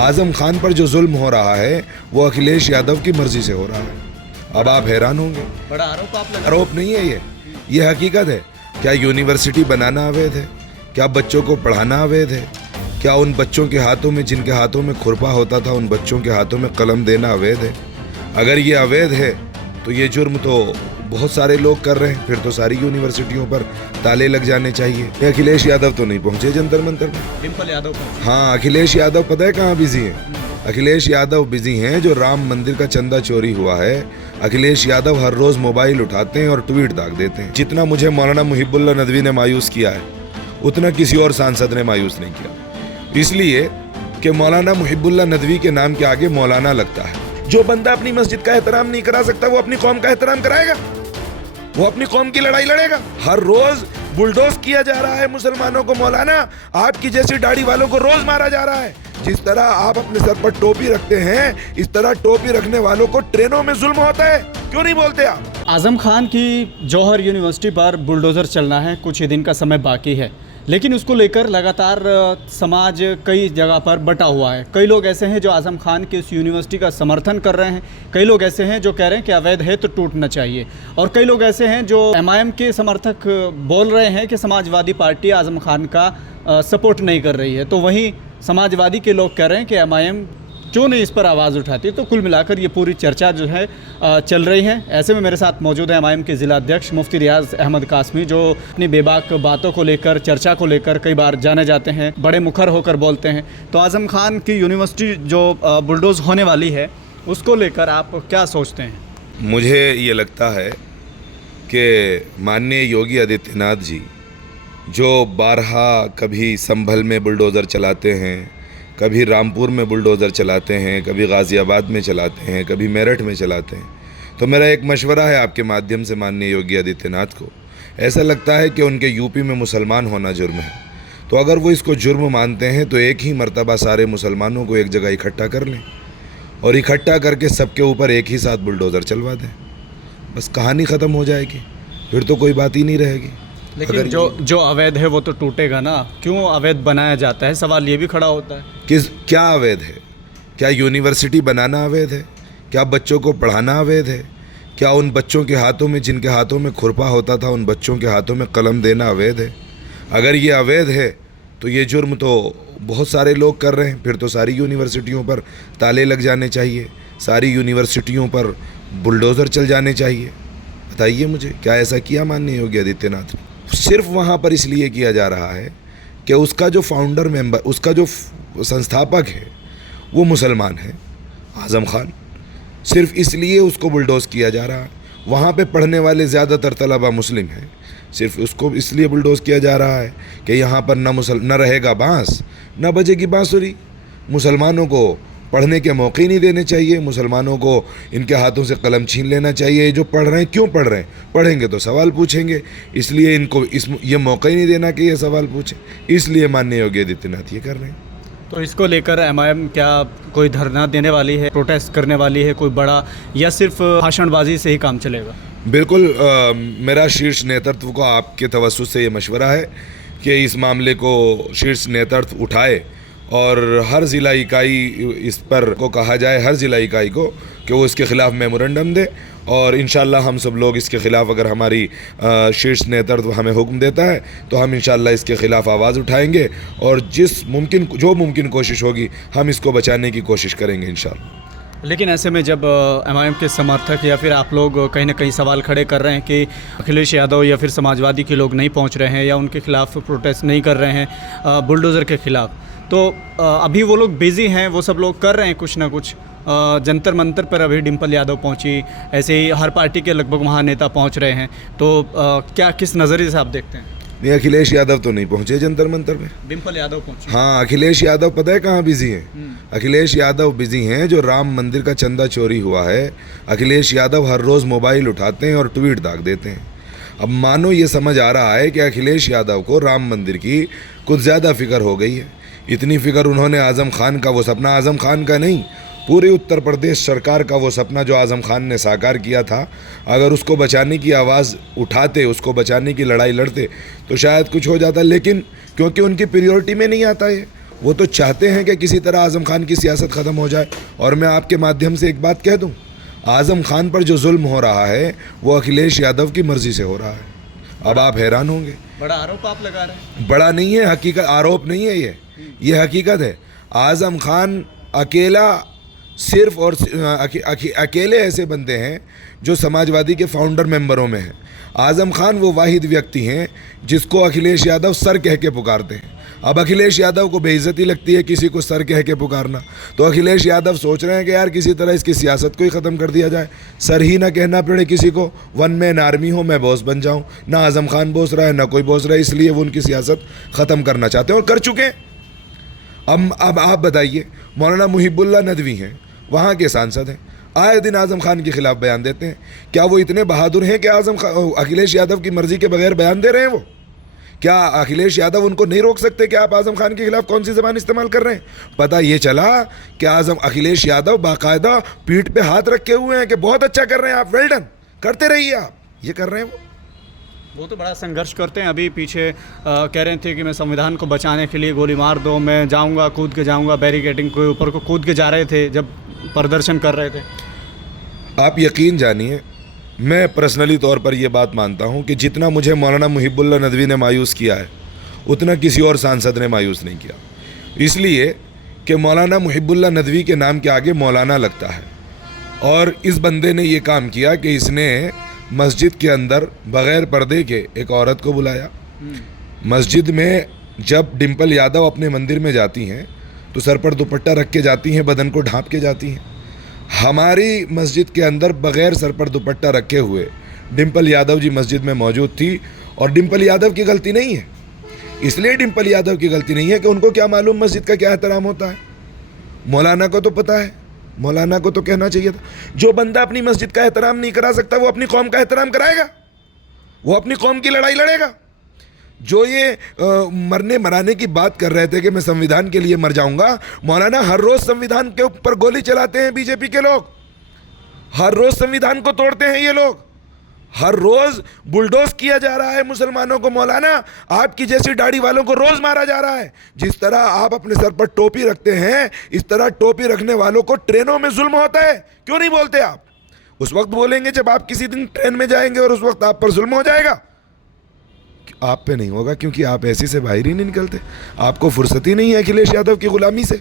आजम खान पर जो जुल्म हो रहा है वो अखिलेश यादव की मर्जी से हो रहा है। अब आप हैरान होंगे। बड़ा आरोप आप लगा। आरोप नहीं है ये हकीकत है। क्या यूनिवर्सिटी बनाना अवैध है? क्या बच्चों को पढ़ाना अवैध है? क्या उन बच्चों के हाथों में, जिनके हाथों में खुरपा होता था, उन बच्चों के हाथों में कलम देना अवैध है? अगर ये अवैध है तो ये जुर्म तो बहुत सारे लोग कर रहे हैं, फिर तो सारी यूनिवर्सिटियों पर ताले लग जाने चाहिए। अखिलेश यादव तो नहीं पहुंचे जंतर मंतर में। डिम्पल यादव पहुंचे। हाँ, अखिलेश यादव पता है कहाँ बिजी हैं? अखिलेश यादव बिजी हैं जो राम मंदिर का चंदा चोरी हुआ है। अखिलेश यादव हर रोज मोबाइल उठाते हैं और ट्वीट दाग देते हैं। जितना मुझे मौलाना मुहिबुल्लाह नदवी ने मायूस किया है उतना किसी और सांसद ने मायूस नहीं किया, इसलिए कि मौलाना मुहिबुल्लाह नदवी के नाम के आगे मौलाना लगता है। जो बंदा अपनी मस्जिद का एहतराम नहीं करा सकता वो अपनी कौम का एहतराम कराएगा? वो अपनी कौम की लड़ाई लड़ेगा? हर रोज बुलडोज किया जा रहा है मुसलमानों को। मौलाना, आपकी जैसी दाढ़ी वालों को रोज मारा जा रहा है। जिस तरह आप अपने सर पर टोपी रखते हैं इस तरह टोपी रखने वालों को ट्रेनों में जुल्म होता है। क्यों नहीं बोलते आप? आजम खान की जौहर यूनिवर्सिटी पर बुलडोज़र चलना है, कुछ ही दिन का समय बाकी है, लेकिन उसको लेकर लगातार समाज कई जगह पर बटा हुआ है। कई लोग ऐसे हैं जो आजम खान की उस यूनिवर्सिटी का समर्थन कर रहे हैं, कई लोग ऐसे हैं जो कह रहे हैं कि अवैध है तो टूटना चाहिए, और कई लोग ऐसे हैं जो एमआईएम के समर्थक बोल रहे हैं कि समाजवादी पार्टी आजम खान का सपोर्ट नहीं कर रही है। तो वहीं समाजवादी के लोग कह रहे हैं कि एमआईएम क्यों नहीं इस पर आवाज़ उठाती। तो कुल मिलाकर ये पूरी चर्चा जो है चल रही है। ऐसे में मेरे साथ मौजूद है एमआईएम के ज़िला अध्यक्ष मुफ्ती रियाज अहमद कासमी, जो अपनी बेबाक बातों को लेकर, चर्चा को लेकर कई बार जाने जाते हैं, बड़े मुखर होकर बोलते हैं। तो आजम खान की यूनिवर्सिटी जो बुलडोज होने वाली है उसको लेकर आप क्या सोचते हैं? मुझे ये लगता है कि माननीय योगी आदित्यनाथ जी जो बारहा कभी संभल में बुलडोज़र चलाते हैं, कभी रामपुर में बुलडोज़र चलाते हैं, कभी गाज़ियाबाद में चलाते हैं, कभी मेरठ में चलाते हैं, तो मेरा एक मशवरा है आपके माध्यम से माननीय योगी आदित्यनाथ को। ऐसा लगता है कि उनके यूपी में मुसलमान होना जुर्म है, तो अगर वो इसको जुर्म मानते हैं तो एक ही मर्तबा सारे मुसलमानों को एक जगह इकट्ठा कर लें और इकट्ठा करके सबके ऊपर एक ही साथ बुलडोज़र चलवा दें। बस कहानी ख़त्म हो जाएगी, फिर तो कोई बात ही नहीं रहेगी। लेकिन जो अवैध है वो तो टूटेगा ना, क्यों अवैध बनाया जाता है? सवाल ये भी खड़ा होता है। क्या अवैध है? क्या यूनिवर्सिटी बनाना अवैध है? क्या बच्चों को पढ़ाना अवैध है? क्या उन बच्चों के हाथों में, जिनके हाथों में खुरपा होता था, उन बच्चों के हाथों में कलम देना अवैध है? अगर ये अवैध है तो ये जुर्म तो बहुत सारे लोग कर रहे हैं, फिर तो सारी यूनिवर्सिटियों पर ताले लग जाने चाहिए, सारी यूनिवर्सिटियों पर बुलडोज़र चल जाने चाहिए। बताइए मुझे, क्या ऐसा किया माननीय योगी आदित्यनाथ ने? सिर्फ वहाँ पर इसलिए किया जा रहा है कि उसका जो फाउंडर मेंबर, उसका जो संस्थापक है वो मुसलमान है, आज़म खान। सिर्फ इसलिए उसको बुलडोज़ किया जा रहा है। वहाँ पे पढ़ने वाले ज़्यादातर तलबा मुस्लिम हैं, सिर्फ उसको इसलिए बुलडोज़ किया जा रहा है कि यहाँ पर न रहेगा बांस, न बजेगी बांसुरी। मुसलमानों को पढ़ने के मौके नहीं देने चाहिए, मुसलमानों को इनके हाथों से कलम छीन लेना चाहिए। जो पढ़ रहे हैं, क्यों पढ़ रहे हैं? पढ़ेंगे तो सवाल पूछेंगे, इसलिए इनको ये मौका ही नहीं देना कि ये सवाल पूछें, इसलिए माननीय योगी आदित्यनाथ ये कर रहे हैं। तो इसको लेकर एमआईएम क्या कोई धरना देने वाली है, प्रोटेस्ट करने वाली है कोई बड़ा, या सिर्फ भाषणबाजी से ही काम चलेगा? बिल्कुल, मेरा शीर्ष नेतृत्व को आपके तवज्जुह से ये मशवरा है कि इस मामले को शीर्ष नेतृत्व उठाए और हर ज़िला इकाई इस पर को कहा जाए, हर ज़िला इकाई को, कि वो इसके ख़िलाफ़ मेमोरेंडम दे, और इंशाल्लाह हम सब लोग इसके ख़िलाफ़, अगर हमारी शीर्ष नेतृत्व हमें हुक्म देता है तो हम इंशाल्लाह इसके ख़िलाफ़ आवाज़ उठाएंगे और जो मुमकिन कोशिश होगी हम इसको बचाने की कोशिश करेंगे इंशाल्लाह। लेकिन ऐसे में जब एमआईएम के समर्थक या फिर आप लोग कहीं ना कहीं सवाल खड़े कर रहे हैं कि अखिलेश यादव या फिर समाजवादी के लोग नहीं पहुंच रहे हैं या उनके खिलाफ प्रोटेस्ट नहीं कर रहे हैं बुलडोज़र के ख़िलाफ़, तो अभी वो लोग बिज़ी हैं, वो सब लोग कर रहे हैं कुछ ना कुछ। जंतर मंतर पर अभी डिम्पल यादव पहुंची, ऐसे ही हर पार्टी के लगभग वहाँ नेता पहुंच रहे हैं, तो क्या किस नज़रिए से आप देखते हैं? नहीं, अखिलेश यादव तो नहीं पहुंचे जंतर मंतर पे, डिम्पल यादव पहुंचे। हाँ, अखिलेश यादव पता है कहाँ बिजी हैं? अखिलेश यादव बिजी हैं जो राम मंदिर का चंदा चोरी हुआ है। अखिलेश यादव हर रोज़ मोबाइल उठाते हैं और ट्वीट दाग देते हैं। अब मानो ये समझ आ रहा है कि अखिलेश यादव को राम मंदिर की कुछ ज़्यादा फिक्र हो गई है। इतनी फिक्र उन्होंने आज़म खान का, वो सपना आज़म खान का नहीं, पूरे उत्तर प्रदेश सरकार का वो सपना जो आज़म खान ने साकार किया था, अगर उसको बचाने की आवाज़ उठाते, उसको बचाने की लड़ाई लड़ते तो शायद कुछ हो जाता। लेकिन क्योंकि उनकी प्रायोरिटी में नहीं आता है, वो तो चाहते हैं कि किसी तरह आज़म खान की सियासत ख़त्म हो जाए। और मैं आपके माध्यम से एक बात कह दूं, आज़म खान पर जो जुल्म हो रहा है वो अखिलेश यादव की मर्ज़ी से हो रहा है। अब आप हैरान होंगे। बड़ा आरोप आप लगा रहे हैं। बड़ा नहीं है, हकीकत, आरोप नहीं है ये हकीकत है। आज़म खान अकेला सिर्फ और अकेले ऐसे बंदे हैं जो समाजवादी के फाउंडर मेंबरों में हैं। आज़म खान वो वाहिद व्यक्ति हैं जिसको अखिलेश यादव सर कह के पुकारते हैं। अब अखिलेश यादव को बेइज्जती लगती है किसी को सर कह के पुकारना, तो अखिलेश यादव सोच रहे हैं कि यार किसी तरह इसकी सियासत को ही ख़त्म कर दिया जाए, सर ही ना कहना पड़े किसी को, वन मैन आर्मी हो, मैं बॉस बन जाऊं। ना आज़म खान बोस रहा है ना कोई बोस रहा है, इसलिए वो उनकी सियासत ख़त्म करना चाहते हैं और कर चुके हैं। अब आप बताइए, मौलाना मुहिबुल्लाह नदवी हैं, वहाँ के सांसद हैं, आए दिन आज़म खान के खिलाफ बयान देते हैं। क्या वो इतने बहादुर हैं कि अखिलेश यादव की मर्ज़ी के बगैर बयान दे रहे हैं? वो क्या अखिलेश यादव उनको नहीं रोक सकते कि आप आज़म खान के खिलाफ कौन सी ज़बान इस्तेमाल कर रहे हैं? पता ये चला कि अखिलेश यादव बाकायदा पीठ पे हाथ रखे हुए हैं कि बहुत अच्छा कर रहे हैं आप, वेल डन, करते रहिए आप। ये कर रहे हैं वो तो बड़ा संघर्ष करते हैं। अभी पीछे कह रहे थे कि मैं संविधान को बचाने के लिए गोली मार दो, मैं जाऊंगा, कूद के जाऊंगा, बैरिकेडिंग के ऊपर को कूद के जा रहे थे जब प्रदर्शन कर रहे थे। आप यकीन जानिए, मैं पर्सनली तौर पर यह बात मानता हूं कि जितना मुझे मौलाना मुहिबुल्लाह नदवी ने मायूस किया है उतना किसी और सांसद ने मायूस नहीं किया, इसलिए कि मौलाना मुहिबुल्लाह नदवी के नाम के आगे मौलाना लगता है। और इस बंदे ने ये काम किया कि इसने मस्जिद के अंदर बग़ैर पर्दे के एक औरत को बुलाया। मस्जिद में जब डिम्पल यादव अपने मंदिर में जाती हैं तो सर पर दुपट्टा रख के जाती हैं, बदन को ढांप के जाती हैं। हमारी मस्जिद के अंदर बग़ैर सर पर दुपट्टा रखे हुए डिम्पल यादव जी मस्जिद में मौजूद थी, और डिम्पल यादव की गलती नहीं है। इसलिए डिम्पल यादव की गलती नहीं है कि उनको क्या मालूम मस्जिद का क्या एहतराम होता है। मौलाना को तो पता है, मौलाना को तो कहना चाहिए था। जो बंदा अपनी मस्जिद का एहतराम नहीं करा सकता वो अपनी कौम का एहतराम कराएगा? वो अपनी कौम की लड़ाई लड़ेगा? जो ये मरने मराने की बात कर रहे थे कि मैं संविधान के लिए मर जाऊंगा, मौलाना हर रोज़ संविधान के ऊपर गोली चलाते हैं बीजेपी के लोग, हर रोज़ संविधान को तोड़ते हैं ये लोग, हर रोज़ बुलडोज किया जा रहा है मुसलमानों को। मौलाना, आपकी जैसी दाढ़ी वालों को रोज़ मारा जा रहा है। जिस तरह आप अपने सर पर टोपी रखते हैं, इस तरह टोपी रखने वालों को ट्रेनों में जुल्म होता है। क्यों नहीं बोलते आप? उस वक्त बोलेंगे जब आप किसी दिन ट्रेन में जाएंगे और उस वक्त आप पर जुल्म हो जाएगा। आप पे नहीं होगा क्योंकि आप ऐसे से बाहर ही नहीं निकलते, आपको फुर्सत ही नहीं है अखिलेश यादव की गुलामी से।